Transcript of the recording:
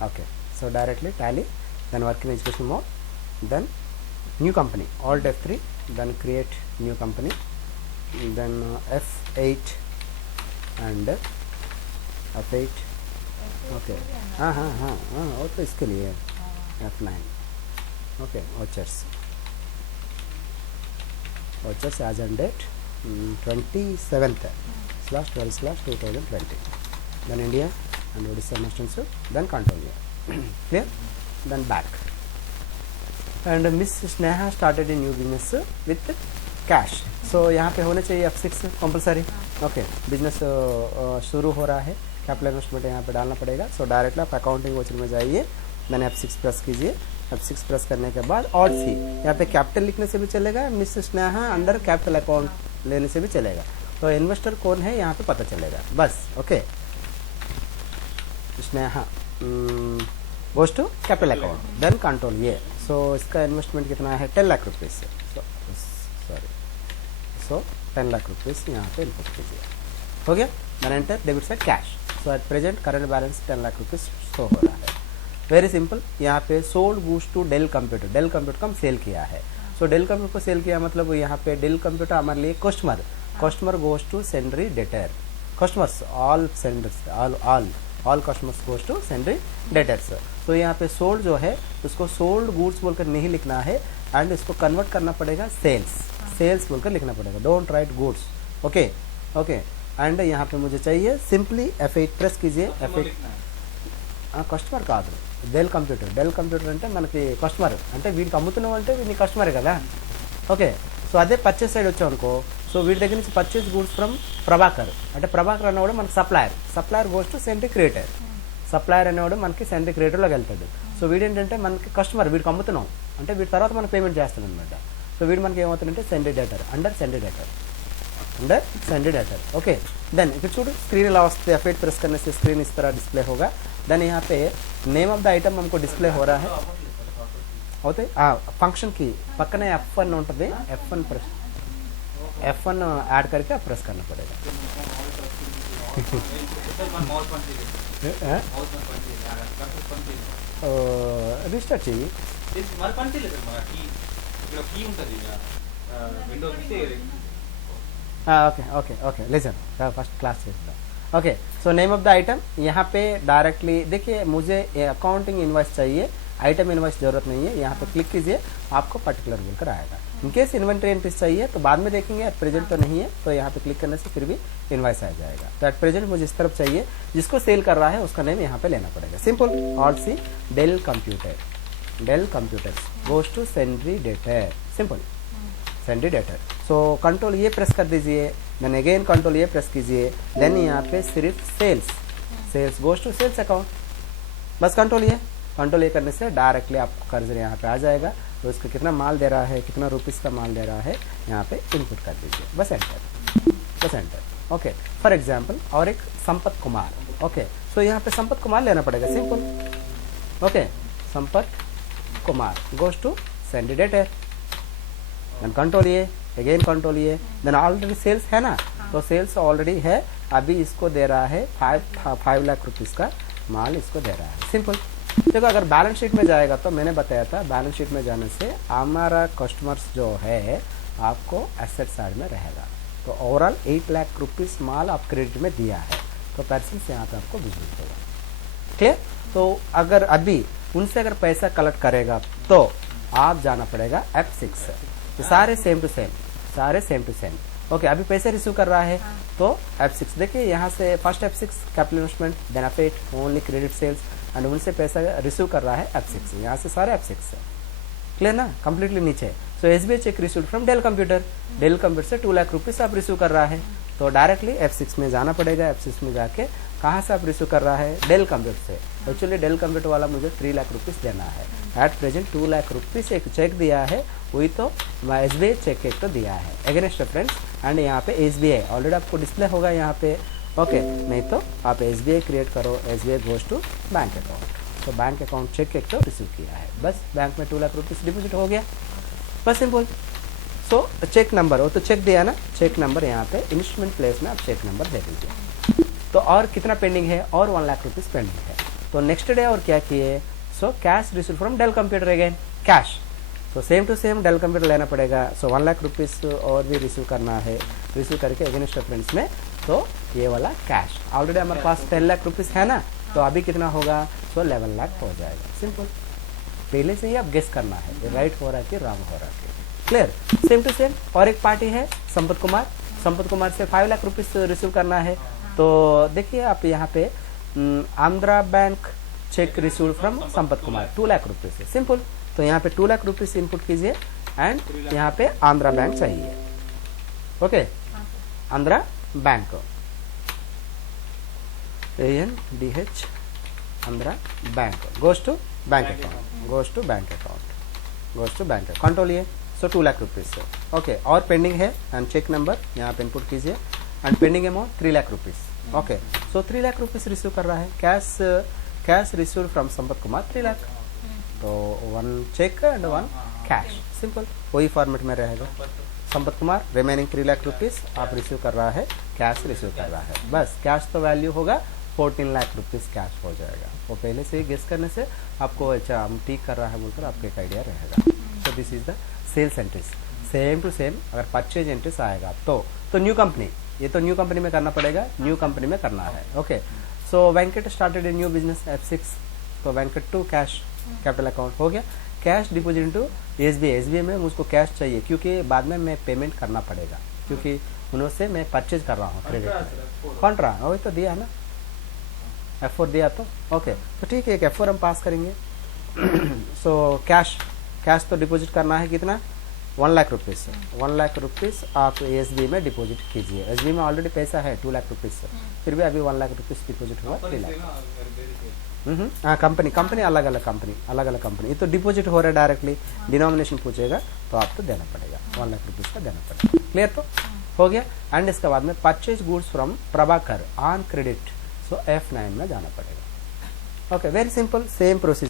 Okay, so directly tally, then work in execution mode, then new company, alt F3, then create new company, then F8 and F8. Okay हाँ हाँ हाँ हाँ वो तो इसके लिए F9. Okay vouchers age and date 27/12/2020, then India and Odisha must answer, then control here. Clear? Then back. And Miss Sneha started a new business with cash. So यहाँ पे होने चाहिए F6 कंपलसरी. ओके बिजनेस शुरू हो रहा है, capital investment यहाँ पे डालना पड़ेगा. सो डायरेक्टली आप अकाउंटिंग वोचर में जाइए, देन F6 प्रेस कीजिए. F6 प्रेस करने के बाद और सी यहाँ पे कैपिटल लिखने से भी चलेगा, miss Sneha under capital account लेने से भी चलेगा. तो इन्वेस्टर कौन है यहाँ पे पता चलेगा बस. Okay Sneha goes to capital account, then control ये. सो इसका इन्वेस्टमेंट कितना है 10 lakh rupees. So 10 lakh rupees यहाँ पे इनपुट कीजिए. हो गया. Then enter debit side cash. So at present current balance 10 lakh rupees show हो रहा है. Very simple. यहाँ पे sold goods to Dell computer, Dell computer को हम सेल किया है. सो डेल कंप्यूटर को सेल किया मतलब यहाँ पे डेल कंप्यूटर हमारे लिए customer goes to sundry debtor. Customers all senders all customers goes to sundry debtors. तो यहाँ पे सोल्ड जो है उसको सोल्ड गुड्स बोलकर नहीं लिखना है, एंड इसको कन्वर्ट करना पड़ेगा सेल्स बोलकर लिखना पड़ेगा. Don't write goods. Okay okay. And यहाँ पे मुझे चाहिए सिंपली F8 प्रेस कीजिए. F8 కస్టమర్ కాదు, డెల్ కంప్యూటర్ అంటే మనకి కస్టమర్ అంటే వీడికి అమ్ముతున్నావు అంటే వీడిని కస్టమరే కదా. ఓకే. సో అదే పర్చేస్ సైడ్ వచ్చాం అనుకో, సో వీడి దగ్గర నుంచి పర్చేస్ గూడ్స్ ఫ్రమ్ ప్రభాకర్ అంటే ప్రభాకర్ అనేవాడు మనకి supplier goes to sundry creditor. Supplier అనేవాడు మనకి సెంట్రీ క్రియేటర్లోకి వెళ్తాడు. సో వీడేంటంటే మనకి కస్టమర్, వీడికి అమ్ముతున్నాం అంటే వీడి తర్వాత మనకి పేమెంట్ చేస్తాడు అనమాట. సో వీడు మనకి ఏమవుతుందంటే సెంట్రీ డేటర్ అండర్ సెంట్రీ డేటర్. ओके. देन फिर छोड़ स्क्रीन ఇలా వస్తుంది. F8 प्रेस करने से स्क्रीन इस तरह डिस्प्ले होगा. देन यहाँ पे नेम ऑफ द आइटम हमको डिस्प्ले हो रहा है. होते फंक्शन की पక్కనే F1 ఉంటుంది. F1 ऐड करके आप प्रेस करना पड़ेगा. रिस्टार्ट चाहिए. ओके लिसन फर्स्ट क्लास चलता. Okay. So name of the item यहाँ पे डायरेक्टली देखिए, मुझे अकाउंटिंग इनवॉइस चाहिए, आइटम इनवॉइस जरूरत नहीं है. यहाँ पे क्लिक कीजिए, आपको पर्टिकुलर बोलकर आएगा. इनकेस इन्वेंट्री एंट्रीज चाहिए तो बाद में देखेंगे, एट प्रेजेंट तो नहीं है. तो यहाँ पे क्लिक करने से फिर भी इनवॉइस आ जाएगा. तो एट प्रेजेंट मुझे इस तरफ चाहिए, जिसको सेल कर रहा है उसका नेम यहाँ पे लेना पड़ेगा. Simple. Alt C Dell computers goes to sundry debtor. Simple sundry debtor. So control ये प्रेस कर दीजिए, देन अगेन कंट्रोल ये प्रेस कीजिए. देन यहाँ पे सिर्फ sales goes to sales account. बस कंट्रोल ये करने से डायरेक्टली आपको कर्ज यहाँ पे आ जाएगा. तो इसका कितना माल दे रहा है, कितना रुपीज़ का माल दे रहा है यहाँ पे इनपुट कर दीजिए. बस एंटर. ओके. फॉर एग्जाम्पल और एक संपत कुमार. ओके. सो यहाँ पे संपत कुमार लेना पड़ेगा. Simple. Okay. Sampath Kumar goes to sundry debtor. Then control ये अगेन कंट्रोल ये. देन ऑलरेडी सेल्स है ना, तो सेल्स ऑलरेडी है. अभी इसको दे रहा है 5 लाख रुपीज़ का माल इसको दे रहा है. सिंपल. देखो अगर बैलेंस शीट में जाएगा तो मैंने बताया था, बैलेंस शीट में जाने से हमारा कस्टमर्स जो है आपको एसेट साइड में रहेगा. तो ओवरऑल 8 लाख रुपीज़ माल आप क्रेडिट में दिया है, तो परसेंट यहाँ पे आपको विजिबल होगा. क्लियर. तो अगर अभी उनसे अगर पैसा कलेक्ट करेगा तो आप जाना पड़ेगा F6. तो सारे सेम टू सेम. ओके. अभी पैसे रिसीव कर रहा है तो F6. देखिए यहाँ से first F6 capital investment, then F8 only credit sales, and उनसे पैसा रिसीव कर रहा है F6. यहाँ से सारे F6 है. क्लियर ना. कंप्लीटली नीचे. सो SBI check receive from Dell computer से 2 लाख रुपीज़ आप रिसीव कर रहा है. तो डायरेक्टली F6 में जाना पड़ेगा. F6 में जाके कहाँ से आप रिसीव कर रहा है, डेल कंप्यूटर से. एक्चुअली डेल कंप्यूटर वाला मुझे 3 लाख रुपीज़ देना है. एट प्रेजेंट 2 लाख रुपीज़ एक चेक दिया है, वही तो SBI चेक एक तो दिया है अगेंस्ट फ्रेंड्स. एंड यहाँ पे SBI ऑलरेडी आपको डिस्प्ले होगा यहाँ पे. ओके. नहीं तो आप SBI क्रिएट करो, SBI goes to bank account. तो बैंक अकाउंट चेक एक तो रिसीव किया है, बस बैंक में 2 लाख रुपीज़ डिपॉजिट हो गया. बस सिंपल. सो चेक नंबर वो तो चेक दिया ना, चेक नंबर यहाँ पे इंस्ट्रूमेंट प्लेस में आप चेक नंबर दे दीजिए. तो और कितना पेंडिंग है, और 1 लाख रुपीज़ पेंडिंग है. तो नेक्स्ट डे और क्या किए, so cash receive from Dell computer again cash, so same to same Dell computer लेना पड़ेगा। सो 1 लाख रुपीस और भी रिसीव करना है, रिसीव करके अगेंस्ट फ्रेंड्स में, तो ये वाला कैश ऑलरेडी हमारे पास 10 लाख रुपीस है ना, तो अभी कितना होगा, सो 11 लाख हो जाएगा। सिंपल, पहले से ही आप गेस करना है ये राइट हो रहा है कि रॉन्ग हो रहा है। Clear, same to same. और एक पार्टी है संपत कुमार, संपत कुमार से 5 लाख रुपीस रिसीव करना है। तो देखिए आप यहाँ पे Andhra bank cheque receive from Sampath Kumar 2 lakh rupees है। सिंपल, तो यहाँ पे 2 लाख रुपीस इनपुट कीजिए एंड यहाँ पे आंध्रा बैंक चाहिए। Okay, Andhra bank ANDH Andhra bank goes to bank account, goes to bank account, goes to bank account. Control so 2 lakh rupees है। ओके, और पेंडिंग है एंड चेक नंबर यहाँ पे इनपुट कीजिए and pending amount 3 lakh rupees. Okay, so 3 lakh rupees receive कर रहा है, cash receive from Sampath Kumar 3 lakh, तो 1 चेक एंड 1 कैश। सिंपल, वही फॉर्मेट में रहेगा। संपत कुमार रिमेनिंग 3 लाख रुपीस आप रिसीव कर रहा है, कैश रिसीव कर रहा है, बस कैश तो वैल्यू होगा 14 लाख रुपीस कैश हो जाएगा। वो पहले से ही गेस करने से आपको अच्छा हम ठीक कर रहा है बोलकर आपको एक आइडिया रहेगा। So this is the sales entries, same to same. अगर परचेज एंट्रीज आएगा तो न्यू कंपनी, ये तो न्यू कंपनी में करना पड़ेगा, न्यू कंपनी में करना है। Okay, so Venkat started a new business F6, तो Venkat to cash capital account हो गया, कैश डिपोजिट इनटू SBI में मुझको कैश चाहिए क्योंकि बाद में मैं पेमेंट करना पड़ेगा, क्योंकि उनसे मैं परचेज कर रहा हूँ क्रेडिट कॉन्ट्रा, वही तो दिया है ना, F4 दिया तो ओके, तो ठीक है एक F4 हम पास करेंगे। सो कैश तो डिपॉजिट करना है कितना, 1 लाख रुपीस, 1 लाख रुपीस आप SBI में डिपॉजिट कीजिए। SBI में ऑलरेडी पैसा है 2 लाख रुपीस, फिर भी अभी 1 लाख रुपीस डिपॉजिट हुआ 3 लाख। हाँ, कंपनी अलग अलग कंपनी, ये तो डिपॉजिट हो रहा है डायरेक्टली, डिनोमिनेशन पूछेगा तो आपको देना पड़ेगा, 1 लाख रुपीस का देना पड़ेगा। क्लियर तो हो गया। एंड इसके बाद में purchase goods from Prabhakar on credit, so F9 में जाना पड़ेगा। Okay, very simple, same procedure.